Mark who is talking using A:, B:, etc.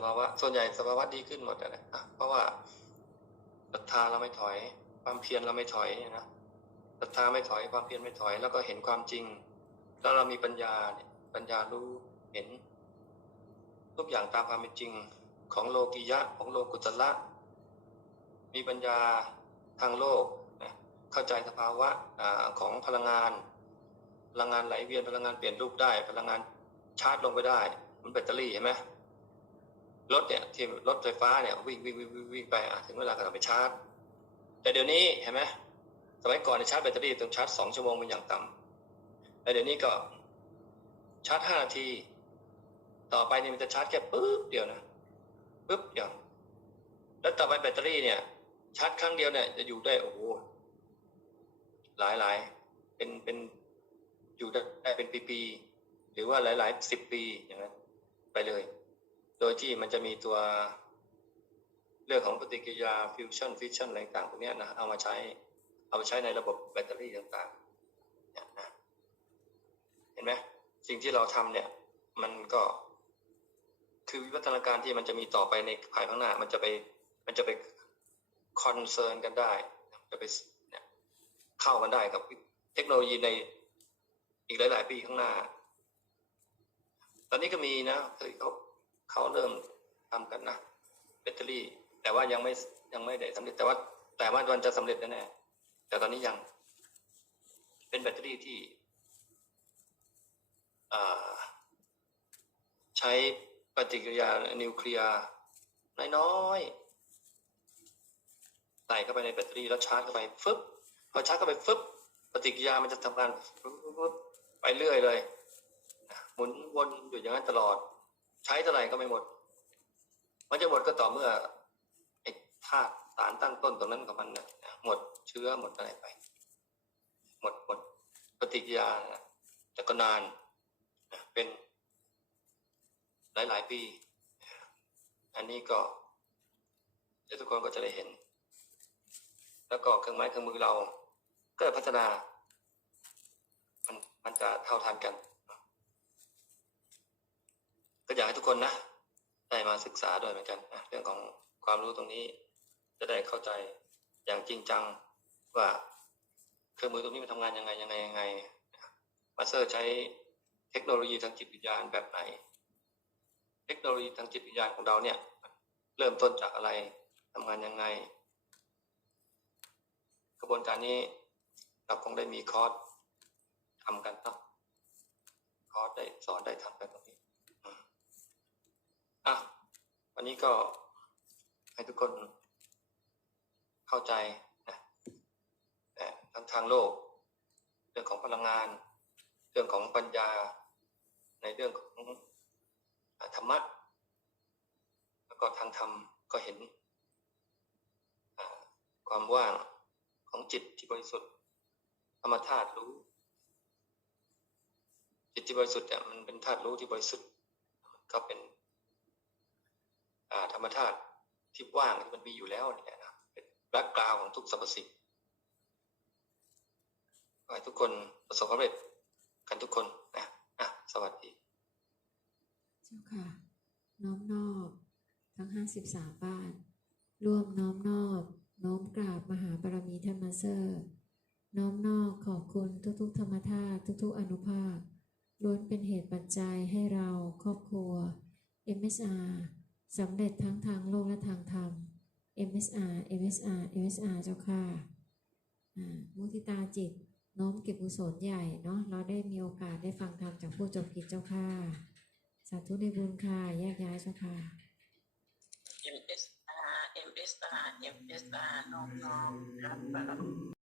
A: สภาวะ ส่วนใหญ่สภาวะดีขึ้นหมดอะนะเพราะว่าศรัทธาเราไม่ถอย ความเพียรเราไม่ถอยนะศรัทธาไม่ถอยความเพียรไม่ถอย แล้วก็เห็นความจริง แล้วเรามีปัญญาเนี่ยปัญญารู้เห็นทุกอย่างตามความเป็นจริงของโลกิยะของโลกุตละมีปัญญาทางโลกนะเข้าใจสภาวะอของพลังงาน พลังงานไหลเวียนพลังงานเปลี่ยนรูปได้ พลังงานชาร์จลงไปได้ มันแบตเตอรี่เห็นไหม รถเนี่ยที่รถไฟฟ้าเนี่ยวิ่งวิ่งวิ่งวิ่งไปอะถึงเวลาก็ต้องไปชาร์จ แต่เดี๋ยวนี้เห็นไหมสมัยก่อนชาร์จแบตเตอรี่ต้องชาร์จสองชั่วโมงเป็นอย่างต่ำแต่เดี๋ยวนี้ก็ชาร์จห้านาที ต่อไปเนี่ยมันจะชาร์จแค่ปึ๊บเดียวนะปึ๊บเดียวแล้วต่อไปแบตเตอรี่เนี่ยชาร์จครั้งเดียวเนี่ยจะอยู่ได้โอ้โหหลายหลายเป็นเป็นอยู่ได้เป็นปีๆหรือว่าหลายหลายสิบปีอย่างนั้นไปเลย โดยที่มันจะมีตัวเรื่องของปฏิกิริยาฟิวชั่นฟิชชั่นอะไรต่างพวกนี้นะเอามาใช้เอาไปใช้ในระบบแบตเตอรี่ต่างๆเนี่ยนะเห็นไหมสิ่งที่เราทำเนี่ย มันก็คือวิวัฒนาการที่มันจะมีต่อไปในภายข้างหน้า มันจะไปมันจะไปคอนเซิร์นกันได้จะไปเนี่ยเข้ากันได้กับเทคโนโลยีในอีกหลาย ๆ ปีข้างหน้า ตอนนี้ก็มีนะคือเขา เขาเริ่มทำกันนะแบตเตอรี่ แต่ว่ายังไม่ยังไม่ได้สำเร็จแต่ว่า แต่ว่ามันจะสำเร็จแน่แต่ตอนนี้ยัง เป็นแบตเตอรี่ที่ใช้ปฏิกิริยานิวเคลียร์น้อยๆใส่เข้าไปในแบตเตอรี่แล้วชาร์จเข้าไปฟึบพอชาร์จเข้าไปฟึบปฏิกิริยามันจะทำงานฟึบฟึบฟึบไปเรื่อยเลยหมุนวนอยู่อย่างนั้นตลอด ใช้เท่าไหร่ก็ไม่หมด มันจะหมดก็ต่อเมื่อไอ้ธาตุสารตั้งต้นตรงนั้นของมันนะหมดเชื้อหมดอะไรไป หมดหมดปฏิกิริยานะแต่ก็นานนะเป็นหลายหลายปี อันนี้ก็เดี๋ยวทุกคนก็จะได้เห็น แล้วก็เครื่องไม้เครื่องมือเรา ก็พัฒนา มันมันจะเท่าทันกัน ก็อยากให้ทุก คนนะได้มาศึกษาด้วยเหมือนกันนะเรื่องของความรู้ตรงนี้ จะได้เข้าใจอย่างจริงจังว่าเครื่องมือตรงนี้มันทำงานยังไงยังไงยังไงมาสเตอร์ใช้เทคโนโลยีทางจิตวิญญาณแบบไหน เทคโนโลยีทางจิตวิญญาณของเราเนี่ย เริ่มต้นจากอะไรทำงานยังไง กระบวนการนี้เราคงได้มีคอร์สทำกันเนาะคอร์สได้สอนได้ทำกันตรงนี้ วันนี้ก็ให้ทุกคนเข้าใจนะทั้งทางโลก เรื่องของพลังงาน เรื่องของปัญญา ในเรื่องของธรรมะแล้วก็ทางธรรมก็เห็นความว่างของจิตที่บริสุทธิ์ธรรมธาตุรู้ จิตที่บริสุทธิ์เนี่ยมันเป็นธาตุรู้ที่บริสุทธิ์ก็เป็น ธรรมธาตุที่ว่างที่มันมีอยู่แล้วเนี่ยนะเป็นแบ็กกราวของทุกสรรพสิ่งขอให้ทุกคนประสบความสำเร็จกันทุกคนนะอะสวัสดี
B: เจ้าค่ะ น้อมนอบทั้งห้าสิบสามบ้านร่วมน้อมนอบน้อมกราบมหาบารมีท่านมเซอร์น้อมนอบขอบคุณทุกๆ ธรรมธาตุทุกๆ อนุภาคล้วนเป็นเหตุปัจจัยให้เราครอบครัว MSR สำเร็จทั้งทางโลกและทางธรรม MSR MSR MSR เจ้าค่ะอ่ามุทิตาจิตน้อมเก็บกุศลใหญ่เนาะเราได้มีโอกาสได้ฟังธรรมจากผู้จบกิจเจ้าค่ะ สาธุในบุญค่ะแยกย้ายเจ้าค่ะ
C: MSR MSR MSR น้องน้องครับ